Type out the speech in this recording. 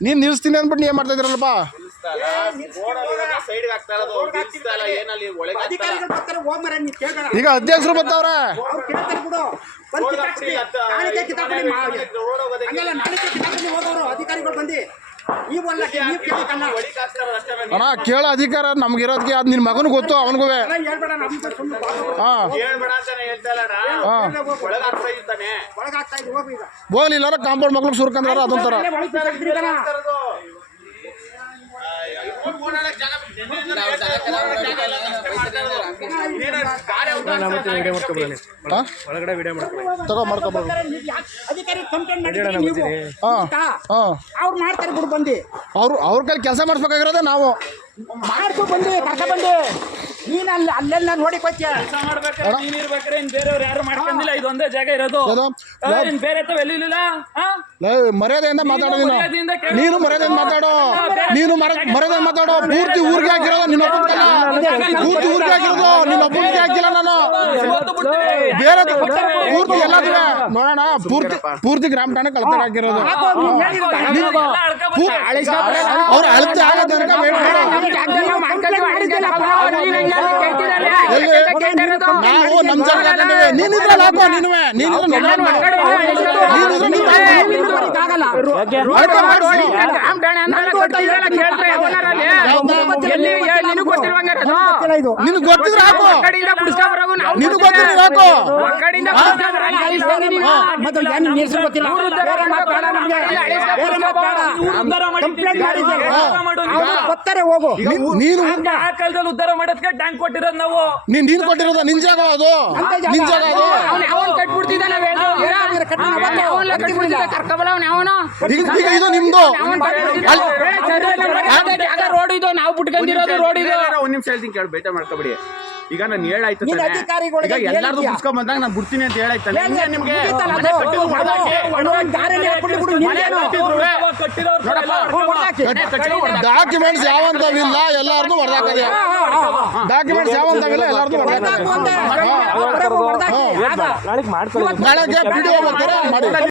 ನೀನು ನಿಲ್ಲಿಸ್ತೀನಿ ಅಂದ್ಬಿಟ್ಟು ನೀ ಏನು ಮಾಡ್ತಾ ಇದ್ದೀರಲ್ಲಪ್ಪ? ಈಗ ಅಧ್ಯಕ್ಷರು ಬರ್ತಾವ್ರೆ. ಅಣ್ಣ ಕೇಳೋ ಅಧಿಕಾರ ನಮ್ಗಿರೋದಕ್ಕೆ ಅದು ನಿನ್ನ ಮಗನಿಗೆ ಗೊತ್ತು, ಅವನಿಗೂ. ಹೋಗ್ಲಿಲ್ಲ ಕಾಂಪೌಂಡ್ ಮಕ್ಳಿಗೆ ಸುರ್ಕಂದ್ರ ಅದೊಂಥರ. ತಗೋ ಮಾಡ್ಕೊಬೋದು. ಅವ್ರ ಕೈಲಿ ಕೆಲಸ ಮಾಡಿಸ್ಬೇಕಾಗಿರೋದೇ ನಾವು. ಮಾಡ್ಕೊ ಬಂದಿ ಕರ್ಕ ಬಂದಿ ನೀನ್ ಅಲ್ಲೆಲ್ಲ ನೋಡಿ ಕೊಚ್ಚ ಬೇರೆಯವ್ರು ಯಾರು ಮಾಡ್ಕೊಂಡಿಲ್ಲ. ಇದೊಂದೇ ಜಾಗ ಇರೋದು. ಬೇರೆ ಮರ್ಯಾದೆಯಿಂದ ಮಾತಾಡೋ ನೀನು ಮರ್ಯಾದೆಯಿಂದ ಮಾತಾಡೋ. ನೀನು ಮರ್ಯಾದೆ ಮಾತಾಡೋ. ಪೂರ್ತಿ ಊರಿಗೆ ಹಾಕಿರೋದು ನಿನ್ನ ಒಬ್ಬನಿಗೆ. ಪೂರ್ತಿ ಊರಿಗೆ ಹಾಕಿರೋದು ನಿನ್ನ ಒಬ್ಬನಿಗೆ ಹಾಕಿಲ್ಲ ನಾನು. ಬೇರೆ ಪೂರ್ತಿ ಎಲ್ಲದೂ ನೋಡೋಣ. ಪೂರ್ತಿ ಗ್ರಾಮ ಠಾಣೆ ಕಳ್ತನ ಹಾಕಿರೋದು. ಅವ್ರು ಅಳತೆ ಆಗೋ ತನಕ ನಾವು ನಮ್ ಜಾಗ ಹಾಕೊಂಡಿವೆ. ನೀನಿದ್ರಲ್ಲಿ ಹಾಕೋ. ನೀನುವೆ ನಿನಗೆ ಗೊತ್ತಿದ್ರೆ ಹಾಕೋ. ನಿನಗೆ ಗೊತ್ತಿದ್ರೆ ಹಾಕೋ. ನೀನು ಆ ಕಾಲದಲ್ಲಿ ಉದ್ಧಾರ ಮಾಡೋದಕ್ಕೆ ಟ್ಯಾಂಕ್ ಕೊಟ್ಟಿರೋದು ನಾವು. ನೀನು ಕೊಟ್ಟಿರೋದು ನಿನ್ ಜಾಗ ಅದು. ನಿನ್ ಜಾಗ ಅದು. ಇದು ನಿಮ್ದು ರೋಡ್ ಇದು. ನಾವು ಬಿಟ್ಕೊಂಡಿರೋದು ರೋಡ್ ಇದು. ಒಂದ್ ನಿಮಿಷ ಹೇಳ್ತೀನಿ ಕೇಳಿ, ಬೇಟ ಮಾಡ್ಕೊಬಿಡಿ. ಈಗ ನಾನು ಹೇಳಾಯ್ತು ಎಲ್ಲಾರ್ದು ಪುಸ್ತಕ ಬಂದಾಗ ನಾನು ಬಿಡ್ತೀನಿ ಅಂತ ಹೇಳಾಯ್ತಲ್ಲ. ನಿಮ್ಗೆ ಡಾಕ್ಯುಮೆಂಟ್ಸ್ ಯಾವಂತವಿಲ್ಲ, ಎಲ್ಲಾರ್ದು ಹೊಡೆದಾಕದೆ. ಡಾಕ್ಯುಮೆಂಟ್ಸ್ ಯಾವಂತವಿಲ್ಲ, ಎಲ್ಲಾರ್ದು ಹೊಡೆದಾಕದೆ. ನಾಳೆಗೆ ವಿಡಿಯೋ ಬರ್ತಾರೆ ಮಾಡಿ.